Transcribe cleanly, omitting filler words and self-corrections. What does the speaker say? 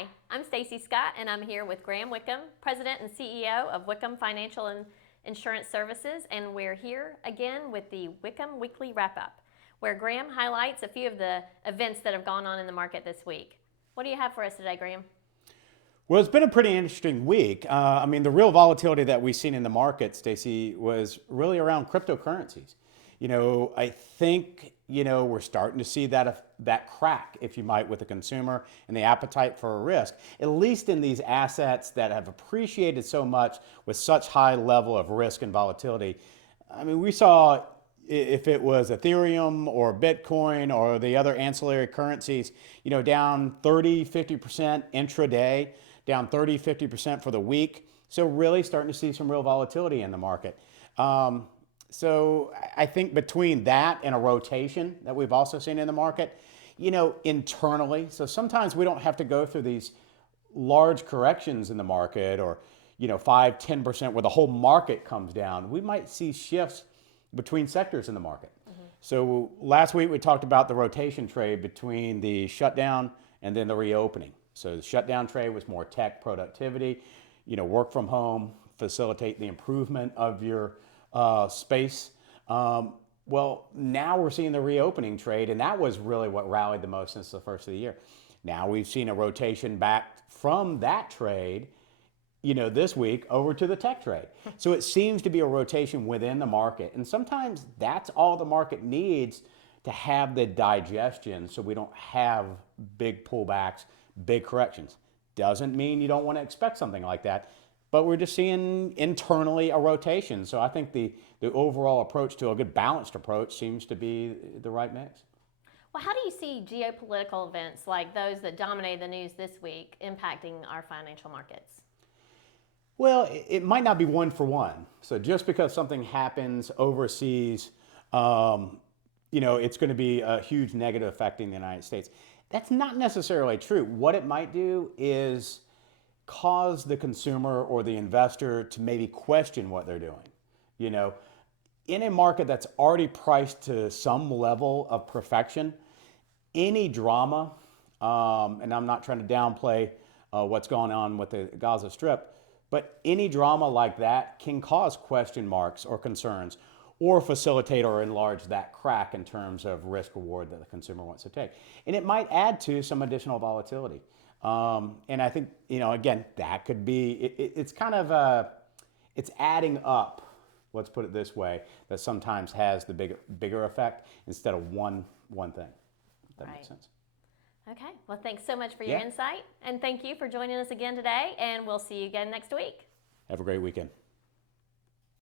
Hi, I'm Stacy Scott, and I'm here with Graham Wickham, President and CEO of Wickham Financial and Insurance Services, and we're here again with the Wickham Weekly Wrap-Up, where Graham highlights a few of the events that have gone on in the market this week. What do you have for us today, Graham? Well, it's been a pretty interesting week. The real volatility that we've seen in the market, Stacey, was really around cryptocurrencies. I think, we're starting to see that crack, if you might, with the consumer and the appetite for a risk, at least in these assets that have appreciated so much with such high level of risk and volatility. We saw, if it was Ethereum or Bitcoin or the other ancillary currencies, down 30, 50% intraday, down 30, 50% for the week. So really starting to see some real volatility in the market. So I think between that and a rotation that we've also seen in the market, internally. So sometimes we don't have to go through these large corrections in the market or, 5, 10% where the whole market comes down. We might see shifts between sectors in the market. So last week we talked about the rotation trade between the shutdown and then the reopening. So the shutdown trade was more tech productivity, work from home, facilitate the improvement of your space. Well, now we're seeing the reopening trade, and that was really what rallied the most since the first of the year. Now we've seen a rotation back from that trade, this week over to the tech trade. So it seems to be a rotation within the market. And sometimes that's all the market needs to have the digestion so we don't have big pullbacks, big corrections. Doesn't mean you don't want to expect something like that, but we're just seeing internally a rotation. So I think the overall approach to a good balanced approach seems to be the right mix. Well, how do you see geopolitical events like those that dominated the news this week impacting our financial markets? Well, it might not be one for one. So just because something happens overseas, it's going to be a huge negative affecting the United States. That's not necessarily true. What it might do is cause the consumer or the investor to maybe question what they're doing. In a market that's already priced to some level of perfection, any drama, and I'm not trying to downplay what's going on with the Gaza Strip, but any drama like that can cause question marks or concerns or facilitate or enlarge that crack in terms of risk reward that the consumer wants to take. And it might add to some additional volatility. And I think, again, that could be, it's kind of, it's adding up, let's put it this way, that sometimes has the bigger effect instead of one thing. If that makes sense. Okay. Well, thanks so much for your insight. And thank you for joining us again today. And we'll see you again next week. Have a great weekend.